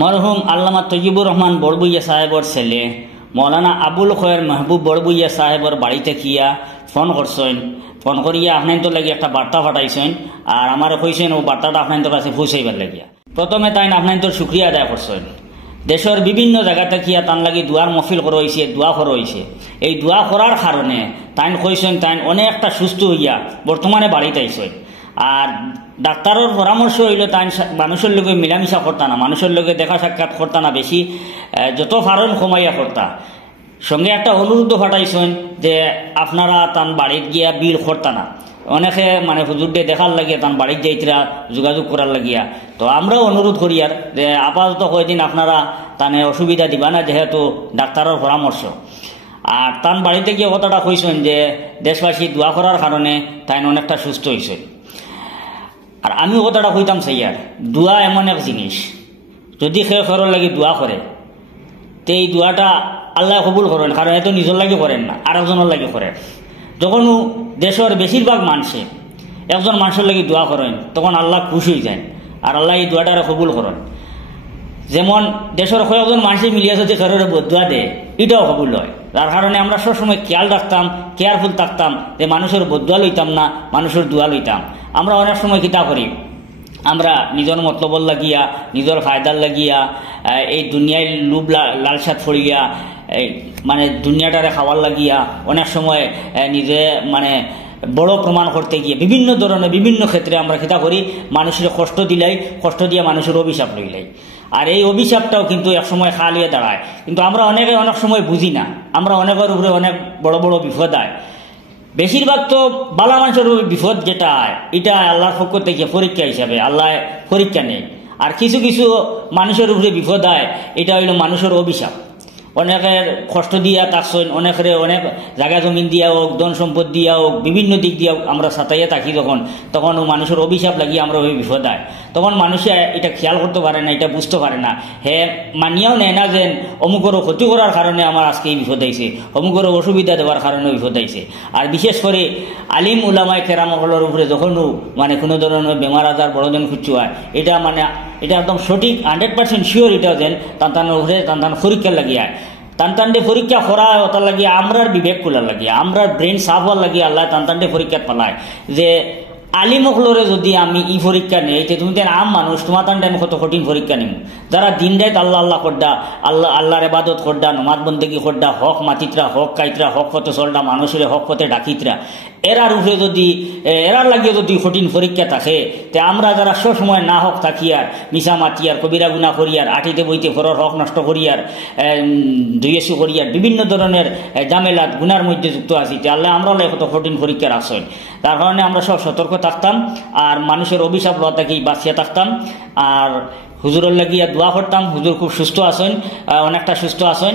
মরহুম আল্লামা তৈয়বুর রহমান বড়বুইয়া সাহেবর ছেলে মৌলানা আবুল খয়ের মাহবুব বড়বুইয়া সাহেবর বাড়িতে কিয়া ফোন করছেন। ফোন করিয়া আপনার তো লাগে একটা বার্তা পাঠাইছেন আর আমার কইছেন ও বার্তাটা আপনার তোর কাছে পৌঁছাইবার লাগিয়া। প্রথমে তাই আপনার তোর শুক্রিয়া আদায় করছেন। দেশের বিভিন্ন জায়গাতে কিয়া তান লাগি দুয়ার মহফিল করা হয়েছে, দোয়া করা হয়েছে। এই দোয়া করার কারণে তাই কইছেন তাই অনেকটা সুস্থ হইয়া বর্তমানে বাড়িতে আইছেন। আর ডাক্তারের পরামর্শ হইল তাই মানুষের লোকে মিলামিশা করতা না, মানুষের লোকে দেখা সাক্ষাৎ করতা না, বেশি যত ফারণ কমাইয়া করতা। সঙ্গে একটা অনুরোধ ফাটাইছেন যে আপনারা তান বাড়িতে গিয়া বিল করতা না। অনেকে মানে হুজুরকে দেখার লাগিয়া তান বাড়িতে যাইতরা যোগাযোগ করার লাগিয়া। তো আমরাও অনুরোধ করি আর যে আপাতত কয়দিন আপনারা তানে অসুবিধা দিবা না, যেহেতু ডাক্তারের পরামর্শ। আর তান বাড়িতে গিয়ে কথাটা কইছেন যে দেশবাসী দোয়া করার কারণে তাই অনেকটা সুস্থ হয়েছে। আর আমি কথাটা কইতাম সেইয়ার দোয়া এমন এক জিনিস, যদি সে করার লাগে দোয়া করে তো এই দোয়াটা আল্লাহ কবুল করেন, কারণ এত নিজের লাগে করেন না, আর একজনের লাগে করেন। যখন দেশের বেশিরভাগ মানুষে একজন মানুষের লাগে দোয়া করেন তখন আল্লাহ খুশি হয়ে যায় আর আল্লাহ এই দোয়াটা কবুল করেন। যেমন দেশের কয়েকজন মানুষে মিলিয়ে যদি কারোর বদুয়া দেয় এটাও কবুল হয়। তার কারণে আমরা সবসময় খেয়াল রাখতাম, কেয়ারফুল থাকতাম যে মানুষের বদুয়া লইতাম না, মানুষের দোয়া লইতাম। আমরা অনেক সময় কিতা করি, আমরা নিজের মতলবর লাগিয়া, নিজের ফায়দার লাগিয়া, এই দুনিয়ায় লুভ লালসাত ফড়িয়া, মানে দুনিয়াটারে খাওয়ার লাগিয়া অনেক সময় নিজে মানে বড় প্রমাণ করতে গিয়ে বিভিন্ন ধরনের বিভিন্ন ক্ষেত্রে আমরা কিতা করি, মানুষের কষ্ট দিলাই, কষ্ট দিয়ে মানুষের অভিশাপ লইলাই। আর এই অভিশাপটাও কিন্তু একসময় খালিয়ে দাঁড়ায়, কিন্তু আমরা অনেক সময় বুঝি না। আমরা অনেকের উপরে অনেক বড় বড় বিপদ হয়। বেশিরভাগ তো বালা মানুষের বিপদ যেটা হয় এটা আল্লাহর পক্ষ থেকে পরীক্ষা হিসাবে আল্লাহ পরীক্ষা নেই। আর কিছু কিছু মানুষের উপরে বিপদ হয় এটা হইল মানুষের অভিশাপ। অনেকের কষ্ট দিয়া থাকছেন, অনেকের অনেক জায়গা জমিন দিয়া হোক, ধন সম্পদ দিয়া হোক, বিভিন্ন দিক দিয়া আমরা সাঁতাইয়া থাকি তখন মানুষের অভিশাপ লাগিয়ে আমরা ওই বিপদ হয়। তখন মানুষে এটা খেয়াল করতে পারে না, এটা বুঝতে পারে না। মানিয়াও নেয় না যে অমুকেরও ক্ষতি করার কারণে আমার আজকে এই বিপদ আইছে, অমুকেরও অসুবিধা দেওয়ার কারণে বিপদ আইছে। আর বিশেষ করে আলিম উলামায়ে কেরামগুলোর উপরে যখনও মানে কোনো ধরনের বেমার আজার বড়জন খুঁজু হয়, এটা একদম সঠিক 100% শিওর এটা যেন তান্তানোর উপরে তান্তান পরীক্ষা লাগিয়ে তান্তান্ডে পরীক্ষা করা হয়। ওটার লাগিয়ে আমরার বিবেক খোলার লাগিয়ে, আমরার ব্রেন সাফ হওয়ার লাগিয়ে আল্লাহ তান্তান্ডে পরীক্ষা পালায় যে আলিমকলরে যদি আমি ই পরীক্ষা নেই তুমি তেন আম মানুষ তোমার তান্ডে আমি কত কঠিন পরীক্ষা নিব। যারা দিন রাত আল্লাহ আল্লাহ করডা, আল্লাহর ইবাদত করডা, নমাজ বন্দেগী করডা, হক মাতিতরা, হক কাইতরা, হক পথে চলডা, মানুষের হক পথে ডাকিতরা, এরার উপরে যদি এরার লাগিয়ে যদি কঠিন পরীক্ষা থাকে তে আমরা যারা সবসময় না হক থাকিয়ার, মিশা মাতিয়ার, কবিরা গুণা করিয়ার, আটিতে বইতে ঘরের হক নষ্ট করিয়ার, দুইয়েসু করিয়ার, বিভিন্ন ধরনের জামেলাত গুনার মধ্যে যুক্ত আছি, আল্লাহ আমরা কত কঠিন পরীক্ষার আসন। তার কারণে আমরা সব সতর্ক থাকতাম আর মানুষের অভিশাপ লওয়া থেকেই বাঁচিয়ে থাকতাম। আর হুজুরের লাগিয়া দোয়া করতাম, হুজুর খুব সুস্থ আছেন, অনেকটা সুস্থ আছেন।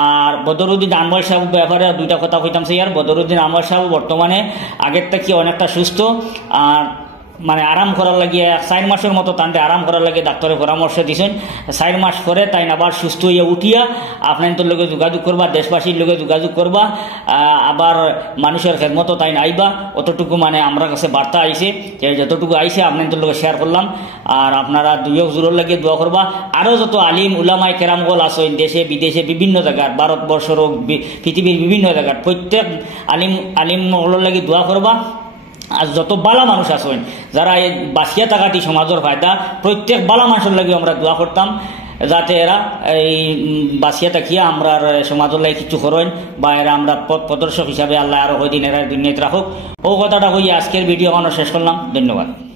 আর বদরুদ্দিন আনোয়ার সাহেব ব্যাপারে দুইটা কথা কইতাম। সেই আর বদরুদ্দিন আনোয়ার সাহেব বর্তমানে আগের থেকে অনেকটা সুস্থ। আর মানে আরাম করার লাগিয়ে 4 মাসের মতো তান্তে আরাম করার লাগে ডাক্তারের পরামর্শ দিয়েছেন। 4 মাস পরে তাই আবার সুস্থ হইয়া উঠিয়া আপনাদের লোকে যোগাযোগ করবা, দেশবাসীর লোকে যোগাযোগ করবা, আবার মানুষের খেদমতো তাই আইবা। অতটুকু মানে আমার কাছে বার্তা আইছে, যে যতটুকু আইছে আপনাদের লোকে শেয়ার করলাম। আর আপনারা দুইও জোরের লাগে দোয়া করবা। আরও যত আলিম উলামায়ে কেরামগল আছেন দেশে বিদেশে বিভিন্ন জায়গার, ভারতবর্ষের হোক পৃথিবীর বিভিন্ন জায়গার, প্রত্যেক আলিমগুলোর লাগে দোয়া করবা। আর যত বালা মানুষ আছেন যারা এই বাঁচিয়া থাকাটি সমাজের ফায়দা, প্রত্যেক বালা মানুষের লাগে আমরা দোয়া করতাম যাতে এরা এই বাঁচিয়া থাকিয়া আমরা সমাজের লাগে কিছু করেন বা এরা আমরা পথ প্রদর্শক হিসাবে আল্লাহ আরো কয়দিন এরা দুনিয়াতে রাখুক। ও কথাটা হইয়া আজকের ভিডিও শেষ করলাম। ধন্যবাদ।